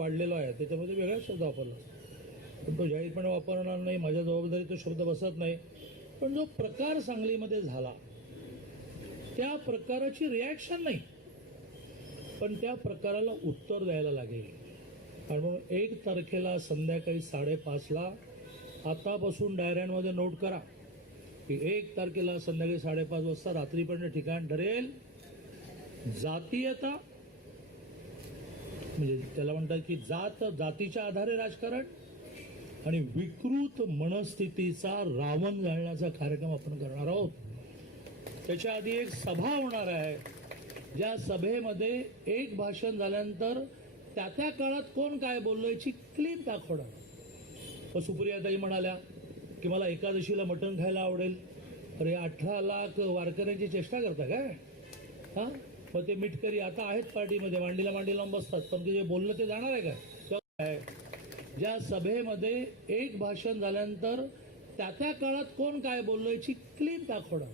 वाढलेला आहे त्याच्यामध्ये वेगळा शब्द वापरला. पण तो जाहीरपणे वापरणार नाही माझ्या जबाबदारी तो शब्द बसत नाही. पण जो प्रकार सांगलीमध्ये झाला त्या प्रकाराची रिॲक्शन नाही. पण त्या प्रकाराला उत्तर द्यायला लागेल. कारण म्हणून एक तारखेला संध्याकाळी साडेपाचला आतापासून डायऱ्यांमध्ये नोट करा. की एक तारखेला संध्याकाळी साडेपाच वाजता रात्रीपर्यंत ठिकाण ठरेल. जातीयता म्हणजे त्याला म्हणतात की जात जातीच्या आधारे राजकारण आणि विकृत मनस्थितीचा रावण घालण्याचा कार्यक्रम आपण करणार आहोत. त्याच्या आधी एक सभा होणार आहे. ज्या सभेमध्ये एक भाषण झाल्यानंतर त्या त्या काळात कोण काय बोललो याची क्लिप दाखवणार. व सुप्रियाताई म्हणाल्या की मला एकादशीला मटण खायला आवडेल. अरे अठरा लाख वारकऱ्यांची चेष्टा करता काय? हां? मग ते मिटकरी आता आहेत पार्टीमध्ये मांडीला मांडी लावून बसतात. पण ते जे बोललं ते जाणार आहे का? तेव्हा काय ज्या सभेमध्ये एक भाषण झाल्यानंतर त्या त्या काळात कोण काय बोललो याची क्लीन दाखवणं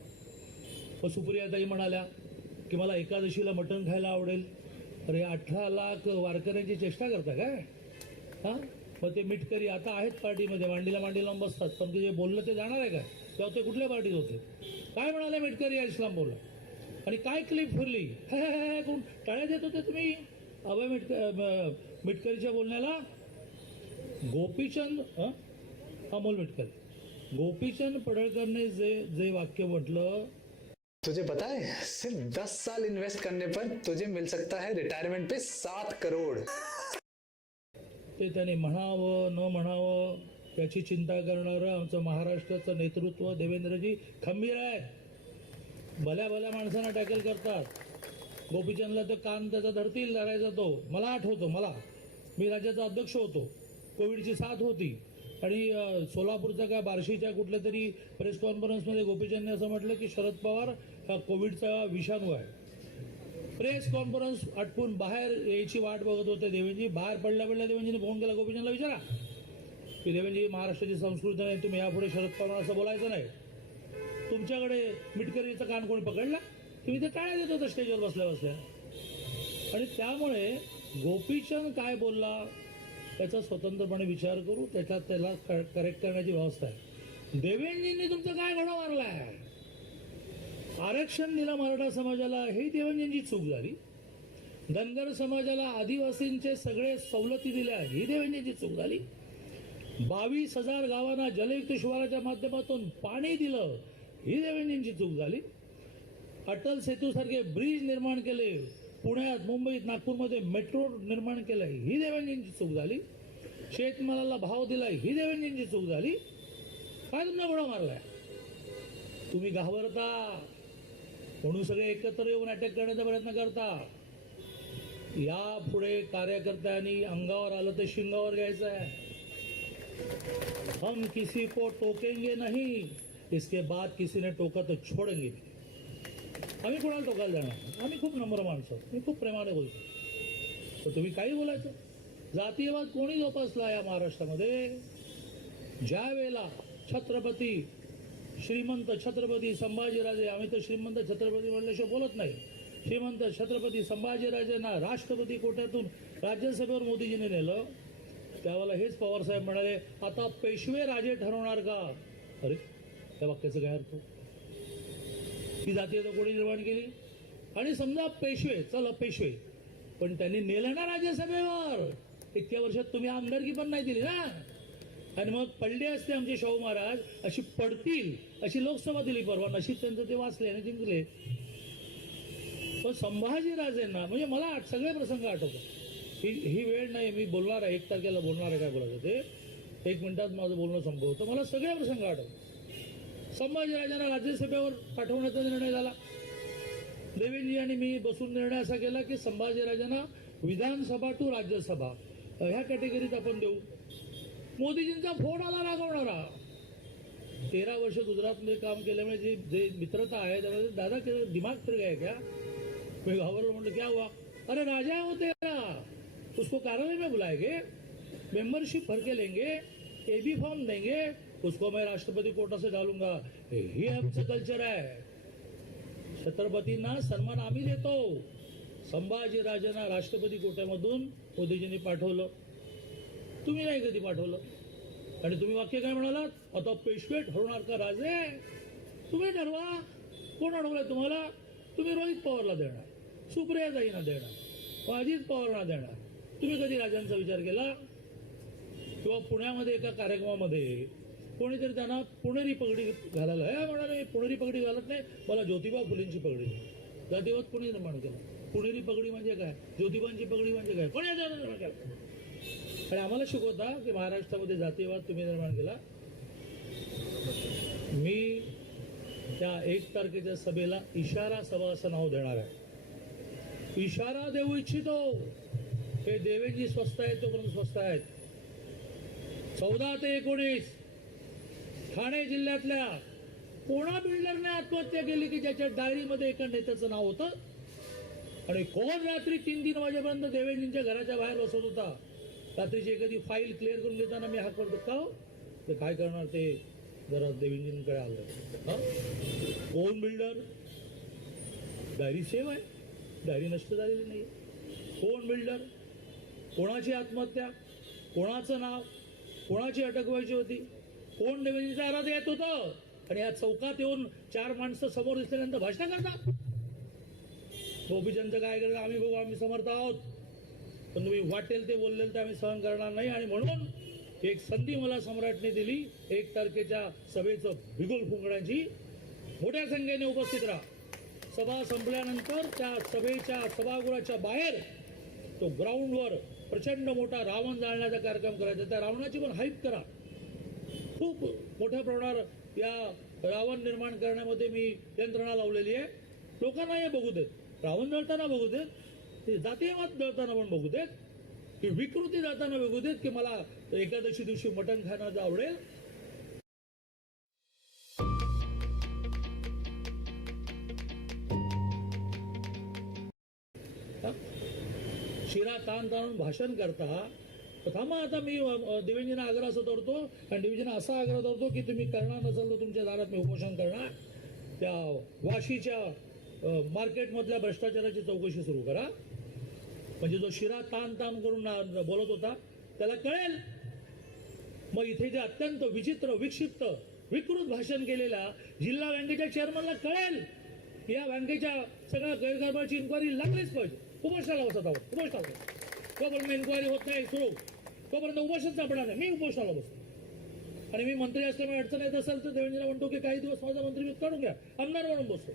मग सुप्रियाताई म्हणाल्या की मला एकादशीला मटण खायला आवडेल. अरे अठरा लाख वारकऱ्यांची चेष्टा करता काय? हां? मग ते मिटकरी आता आहेत पार्टीमध्ये मांडीला मांडी लावून बसतात. पण ते जे बोललं ते जाणार आहे का? तेव्हा ते कुठल्या पार्टीत होते? काय म्हणाले मिटकरी इस्लाम बोला आणि काय क्लिप फिरली हे, हे, हे, हे, कोण? टाळ्या देत होते तुम्ही? अभय मिटक मिटकरीच्या बोलण्याला? गोपीचंद हं? अमोल मिटकरी. गोपीचंद पडळकरने जे जे वाक्य म्हटलं तुझे पता है सिर्फ 10 साल इन्वेस्ट करने पर तुझे मिल सकता है रिटायरमेंट पे सात करोड़। ते त्याने म्हणावं न म्हणावं याची चिंता करणारं आमचं महाराष्ट्राचं नेतृत्व देवेंद्रजी खंबीर आहे. भल्या भल्या माणसांना टॅकल करतात. गोपीचंदला तर कान त्याचा धरतील धरायचा तो. मला आठवतो मला. मी राज्याचा अध्यक्ष होतो. कोविडची साथ होती. आणि सोलापूरचा सोलापूरच्या काय बार्शीच्या कुठल्या तरी प्रेस कॉन्फरन्समध्ये गोपीचंदने असं म्हटलं की शरद पवार हा कोविडचा विषाणू आहे. प्रेस कॉन्फरन्स आटपून बाहेर यायची वाट बघत होते देवेंजी बाहेर पडल्या पडल्या देवेंजीने फोन केला गोपीचंदला विचारा. की देवेंजी महाराष्ट्राची संस्कृती नाही तुम्ही यापुढे शरद पवार असं बोलायचं नाही. तुमच्याकडे मिटकरीचा कान कोणी पकडला? तुम्ही ते टाळ्या देत होता स्टेजवर बसल्या बसल्या. आणि त्यामुळे गोपीचंद काय बोलला त्याचा स्वतंत्रपणे विचार करू त्याच्यात त्याला करेक्ट करण्याची व्यवस्था आहे. देवेंजींनी तुमचं काय घडा मारलाय? आरक्षण दिलं मराठा समाजाला ही देवेंजींची चूक झाली. धनगर समाजाला आदिवासींचे सगळे सवलती दिल्या ही देवेंजींची चूक झाली. बावीस हजार गावांना जलयुक्त शिवाराच्या माध्यमातून पाणी दिलं ही देवेंजींची चूक झाली. अटल सेतूसारखे ब्रिज निर्माण केले पुण्यात मुंबईत नागपूरमध्ये मेट्रो निर्माण केलं ही देवेंजींची चूक झाली. शेतमालाला भाव दिला ही देवेंजींची चूक झाली. काय तुमचा घोडा मारलाय? तुम्ही घाबरता. म्हणून सगळे एकत्र येऊन अटॅक करण्याचा प्रयत्न करता. या पुढे कार्यकर्त्यांनी अंगावर आलं तर शिंगावर घ्यायचं आहे हम किसी को टोकेंगे नाही. इसके बाद किसी ने टोका तो छोडेंगे। आम्ही कोणाला टोकायला जाणार आम्ही खूप नम्र माणसं मी खूप प्रेमाने बोलतो तर तुम्ही काही बोलायचं जातीयवाद कोणी जोपासला या महाराष्ट्रामध्ये? ज्या वेळेला छत्रपती श्रीमंत छत्रपती संभाजीराजे आम्ही तर श्रीमंत छत्रपती म्हणल्याशिवाय बोलत नाही. श्रीमंत छत्रपती संभाजीराजेंना राष्ट्रपती कोट्यातून राज्यसभेवर मोदीजीने नेलं. त्यावेळेला हेच पवारसाहेब म्हणाले आता पेशवे राजे ठरवणार का? अरे त्या वाक्याचं काय अर्थ? ही जातीयता कोणी निर्माण केली? आणि समजा पेशवे चला पेशवे पण त्यांनी नेलं ना राज्यसभेवर. इतक्या वर्षात तुम्ही आमदारकी पण नाही दिली ना. आणि मग पडले असते आमचे शाहू महाराज अशी पडतील अशी लोकसभा दिली परवा नशीब त्यांचं ते वाचले आणि जिंकले. पण संभाजीराजेंना म्हणजे मला सगळे प्रसंग आठवतात. ही ही वेळ नाही मी बोलणार आहे एक तारखेला बोलणार आहे काय बोलायचं ते? एक मिनिटात माझं बोलणं संपवतं मला सगळे प्रसंग आठवतात. संभाजीराजांना राज्यसभेवर पाठवण्याचा निर्णय झाला. देवेंजी आणि मी बसून निर्णय असा केला की संभाजीराजांना विधानसभा टू राज्यसभा ह्या कॅटेगरीत आपण देऊ. मोदीजींचा फोन आला रागवणारा. तेरा वर्ष गुजरातमध्ये काम केल्यामुळे जी जे मित्रता आहे त्यामध्ये दादा दिमाग फिर गया क्या मी घाबरलो म्हणलं क्या हुआ? अरे राजा हो तेरा. उसको कार्यालय में बुलाएंगे? मेंबरशिप भर के लेंगे? ए बी फॉर्म देंगे? उसको मैं राष्ट्रपति कोटा से डालूंगा हे आमचं कल्चर आहे. छत्रपतींना सन्मान आम्ही देतो. संभाजीराजांना राष्ट्रपती कोट्यामधून मोदीजींनी पाठवलं. तुम्ही नाही कधी पाठवलं? आणि तुम्ही वाक्य काय म्हणालात? आता पेशवे ठरवणार का राजे तुम्ही ठरवा. कोण अडवलंय तुम्हाला? तुम्ही रोहित पवारला देणार. सुप्रिया जाईना देणार. अजित पवारला देणार. तुम्ही कधी राजांचा विचार केला? किंवा पुण्यामध्ये एका कार्यक्रमामध्ये कोणीतरी त्यांना पुणेरी पगडी घालायला हे म्हणाले पुणेरी पगडी घालत नाही मला ज्योतिबा फुलेंची पगडी. द्या." जातीवाद कोणी निर्माण केला? पुणेरी पगडी म्हणजे काय? ज्योतिबांची पगडी म्हणजे काय? कोणी निर्माण केला? आणि आम्हाला शिकवता की महाराष्ट्रामध्ये जातीयवाद तुम्ही निर्माण केला. मी त्या एक तारखेच्या सभेला इशारा सभा असं नाव देणार आहे. इशारा देऊ इच्छितो. हे देवेजी स्वस्त आहेत तोपर्यंत स्वस्त आहेत. चौदा ते एकोणीस. ठाणे जिल्ह्यातल्या कोणा बिल्डरने आत्महत्या केली की ज्याच्या डायरीमध्ये एका नेत्याचं नाव होतं? आणि कोण रात्री तीन तीन वाजेपर्यंत देवेंजींच्या घराच्या बाहेर बसत होता? रात्रीची एखादी फाईल क्लिअर करून देताना मी हा करतो का ते तर काय करणार ते? जरा देवेंजींकडे आलं कोण बिल्डर? डायरी सेव आहे. डायरी नष्ट झालेली नाही. कोण बिल्डर? कोणाची आत्महत्या? कोणाचं नाव? कोणाची अटक व्हायची होती? कोण देवेंद्रच्या आराध येत होतं. आणि या चौकात येऊन चार माणसं समोर दिसल्यानंतर भाषण करता गोपीचंदचं काय करणार? आम्ही बघू आम्ही समर्थ आहोत. पण तुम्ही वाटेल ते बोललेल ते आम्ही सहन करणार नाही. आणि म्हणून एक संधी मला सम्राटने दिली. एक तारखेच्या सभेचं बिगुल फुंकण्याची. मोठ्या संख्येने उपस्थित राहा. सभा संपल्यानंतर त्या सभेच्या सभागृहाच्या बाहेर तो ग्राउंडवर प्रचंड मोठा रावण जाळण्याचा कार्यक्रम करायचा. त्या रावणाची पण हाईप करा. खूप मोठ्या प्रमाणावर या रावण निर्माण करण्यामध्ये मी यंत्रणा लावलेली आहे. लोकांना हे बघू देत. रावण जळताना बघू देत. ते जातीयवाद जळताना पण बघू देत. की विकृती जाताना बघू देत की मला एकादशी दिवशी मटण खाण्याचं आवडेल. शिरा ताण ताणून भाषण करता थांबा आता मी अ, आग्रह असं धरतो आणि देवेंजींना असा आग्रह धरतो की तुम्ही करणार नसाल तर तुमच्या दारात मी उपोषण करणार. त्या वाशीच्या मार्केटमधल्या भ्रष्टाचाराची चौकशी सुरू करा. म्हणजे जो शिरा ताण ताण करून बोलत होता त्याला कळेल. मग इथे जे अत्यंत विचित्र विक्षिप्त विकृत भाषण केलेल्या जिल्हा बँकेच्या चेअरमनला कळेल की या बँकेच्या सगळ्या गैरकारभाराची इन्क्वायरी लागलीच पाहिजे. उपोषणाला बसत आहोत उपोषणाला बसतो. तोपर्यंत इन्क्वायरी होत नाही सुरू? तोपर्यंत उपोषण सापडणार नाही. मी उपोषणाला बसतो. आणि मी मंत्री असल्यामुळे अडचण येत असेल तर देवेंद्रला म्हणतो की काही दिवस माझा मंत्री काढून घ्या. आमदार म्हणून बसतो.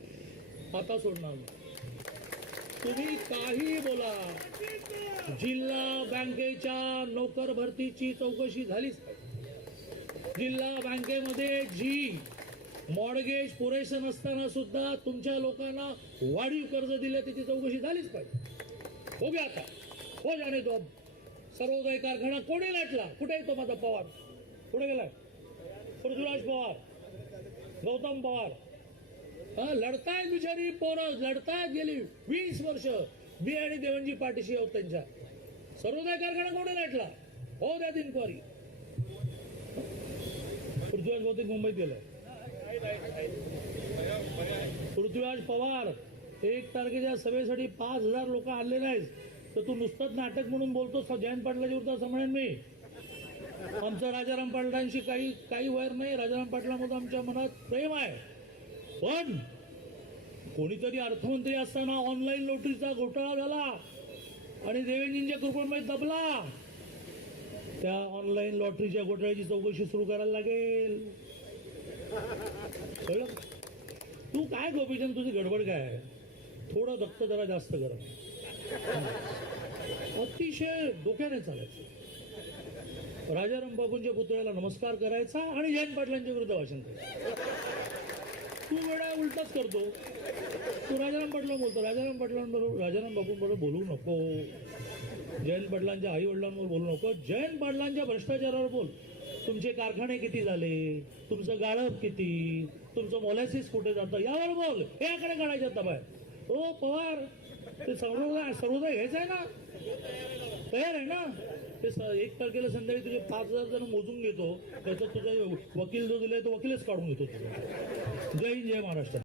आता सोडणार तुम्ही काही बोला. जिल्हा बँकेच्या नोकर भरतीची चौकशी झालीच पाहिजे जिल्हा बँकेमध्ये जी मॉडगेज पुरेसं नसताना सुद्धा तुमच्या लोकांना वाढीव कर्ज दिलं त्याची चौकशी झालीच पाहिजे. हो गया आता. हो जाणे तो. सर्वोदय कारखाना कोणी लाटला कुठे येतो माझा पवार? कुठे गेलाय? पृथ्वीराज पवार गौतम पवार. हा, लढताय बिचारी पोरं लढतायत गेली वीस वर्ष. मी आणि देवनजी पाठीशी आहोत त्यांच्या. सर्वोदय कारखाना कोणी लाटला हो द्या इन्क्वायरी पृथ्वीराज बहुतेक मुंबईत गेलाय. पृथ्वीराज पवार एक तारखेच्या सभेसाठी पाच हजार लोक आणले नाहीत. तर तू नुसतंच नाटक म्हणून बोलतोस जयंत पाटलाच्या विरुद्ध असं म्हणेन मी. आमचं राजाराम पाटलांशी काही काही वैर नाही. राजाराम पाटलामध्ये आमच्या मनात प्रेम आहे. पण कोणीतरी अर्थमंत्री असताना ऑनलाईन लॉटरीचा घोटाळा झाला आणि देवेंजींच्या कृपेमध्ये दबला. त्या ऑनलाईन लॉटरीच्या घोटाळ्याची चौकशी सुरू करायला लागेल. कळलं? तू काय गोपीचंद तुझी गडबड काय आहे? थोडं दक्त जरा जास्त करा. अतिशय डोक्याने चालायचं. राजाराम बाबूंच्या पुतळ्याला नमस्कार करायचा आणि जयंत पाटलांच्या विरुद्ध भाषण करायचं. तू वेळा उलटाच करतो. तू राजाराम पाटला बोलतो. राजाराम पाटलांबरोबर राजाराम बाबूंबरोबर बोलू नको. जयंत पाटलांच्या आई वडिलांवर बोलू नको. जयंत पाटलांच्या भ्रष्टाचारावर बोल. तुमचे कारखाने किती झाले? तुमचं गाळप किती? तुमचं मोलॅसिस कुठे जातं? यावर बोल. हे याकडे काढायच्या तबाय हो पवार ते सर्वोदय सर्वोदय घ्यायचं आहे ना? तयार आहे ना? ते स- एक तारखेला संध्याकाळी तुझे पाच हजार जण मोजून घेतो. त्याच्यात तुझा वकील जो दिलाय तो वकीलच काढून घेतो तुझा जय हिंद जय महाराष्ट्र.